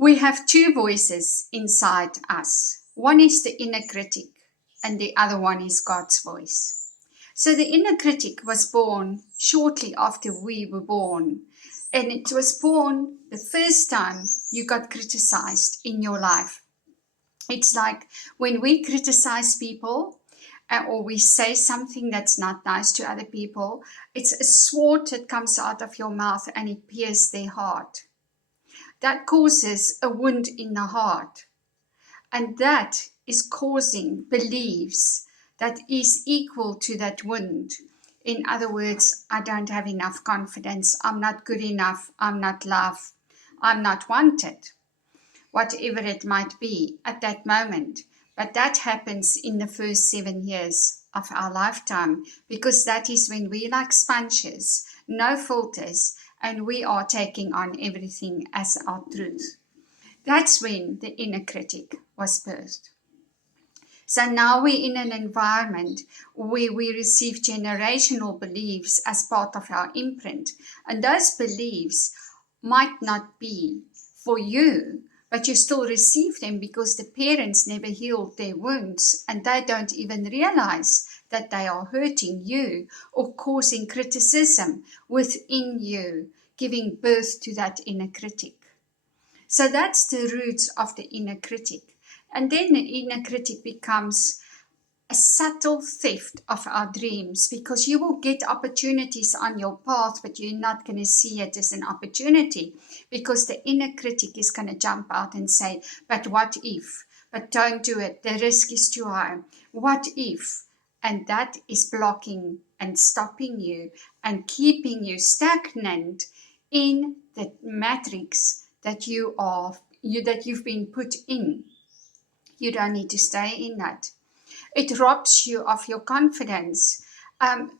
We have two voices inside us. One is the inner critic, and the other one is God's voice. So the inner critic was born shortly after we were born. And it was born the first time you got criticized in your life. It's like when we criticize people or we say something that's not nice to other people, it's a sword that comes out of your mouth and it pierces their heart. That causes a wound in the heart. And that is causing beliefs that is equal to that wound. In other words, I don't have enough confidence. I'm not good enough. I'm not loved. I'm not wanted. Whatever it might be at that moment. But that happens in the first 7 years of our lifetime, because that is when we like sponges, no filters, and we are taking on everything as our truth. That's when the inner critic was birthed. So now we're in an environment where we receive generational beliefs as part of our imprint. And those beliefs might not be for you, but you still receive them because the parents never healed their wounds and they don't even realize that they are hurting you or causing criticism within you, giving birth to that inner critic. So that's the roots of the inner critic. And then the inner critic becomes a subtle theft of our dreams, because you will get opportunities on your path, but you're not going to see it as an opportunity, because the inner critic is going to jump out and say, but what if? But don't do it. The risk is too high. What if? And that is blocking and stopping you and keeping you stagnant in the matrix that you've been put in. You don't need to stay in that. It robs you of your confidence.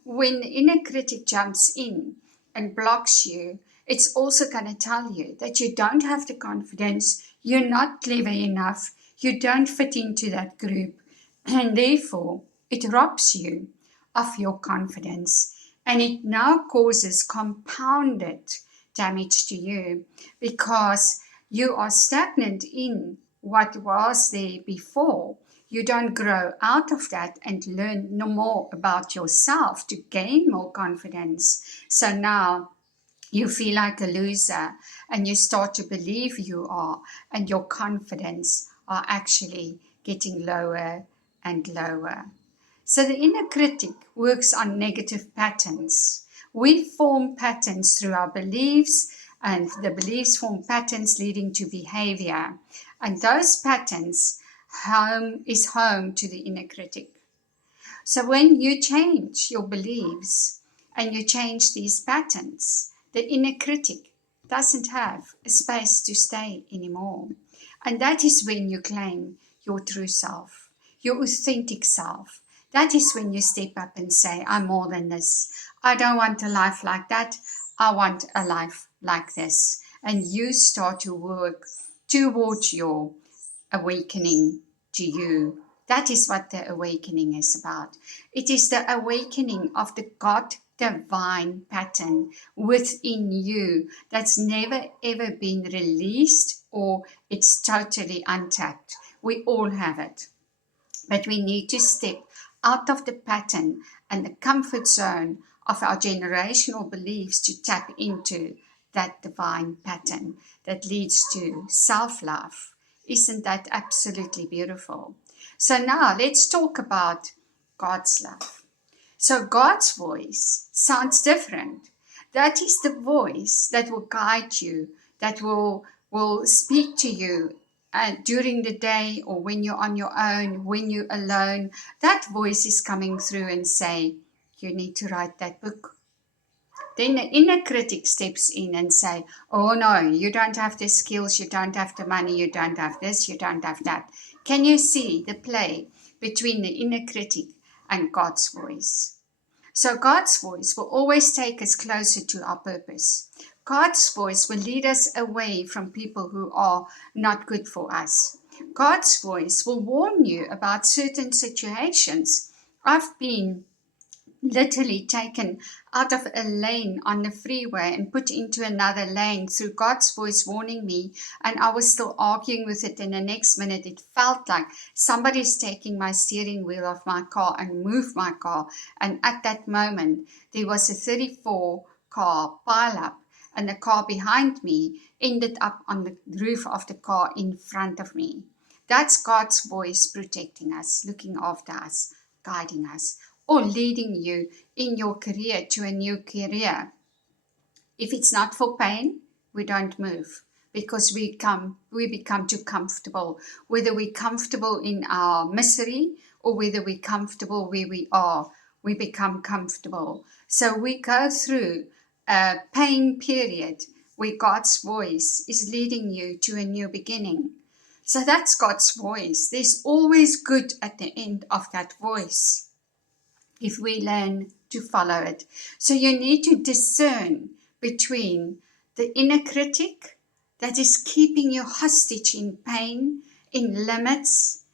When the inner critic jumps in and blocks you, it's also going to tell you that you don't have the confidence, you're not clever enough, you don't fit into that group, and therefore it robs you of your confidence. And it now causes compounded damage to you, because you are stagnant in what was there before. You don't grow out of that and learn no more about yourself to gain more confidence. So now you feel like a loser and you start to believe you are, and your confidence are actually getting lower and lower. So the inner critic works on negative patterns. We form patterns through our beliefs, and the beliefs form patterns leading to behavior. And those patterns is home to the inner critic. So when you change your beliefs and you change these patterns, the inner critic doesn't have a space to stay anymore. And that is when you claim your true self, your authentic self. That is when you step up and say, I'm more than this. I don't want a life like that. I want a life like this. And you start to work towards your awakening to you. That is what the awakening is about. It is the awakening of the God divine pattern within you that's never ever been released, or it's totally untapped. We all have it. But we need to step out of the pattern and the comfort zone of our generational beliefs to tap into that divine pattern that leads to self-love. Isn't that absolutely beautiful? So now let's talk about God's love. So God's voice sounds different. That is the voice that will guide you, that will speak to you during the day, or when you're on your own, when you're alone. That voice is coming through and say, you need to write that book. Then the inner critic steps in and say, oh no, you don't have the skills, you don't have the money, you don't have this, you don't have that. Can you see the play between the inner critic and God's voice? So God's voice will always take us closer to our purpose. God's voice will lead us away from people who are not good for us. God's voice will warn you about certain situations. I've been literally taken out of a lane on the freeway and put into another lane through God's voice warning me, and I was still arguing with it. In the next minute, it felt like somebody's taking my steering wheel of my car and moved my car. And at that moment, there was a 34 car pileup, and the car behind me ended up on the roof of the car in front of me. That's God's voice protecting us, looking after us, guiding us, or leading you in your career to a new career. If it's not for pain, we don't move because we become too comfortable. Whether we're comfortable in our misery or whether we're comfortable where we are, we become comfortable. So we go through a pain period where God's voice is leading you to a new beginning. So that's God's voice. There's always good at the end of that voice if we learn to follow it. So you need to discern between the inner critic that is keeping you hostage in pain, in limits,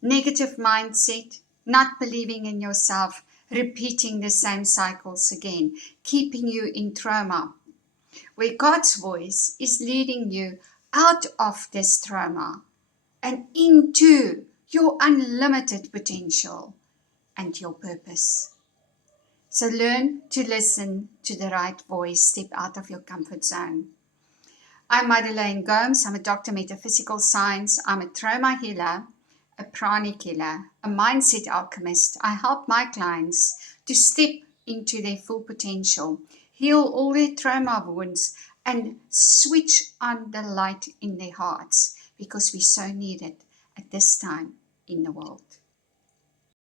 negative mindset, not believing in yourself, repeating the same cycles again, keeping you in trauma, where God's voice is leading you out of this trauma and into your unlimited potential and your purpose. So learn to listen to the right voice. Step out of your comfort zone. I'm Madelaine Gomes. I'm a doctor of metaphysical science. I'm a trauma healer, a pranic healer, a mindset alchemist. I help my clients to step into their full potential, heal all their trauma wounds, and switch on the light in their hearts because we so need it at this time in the world.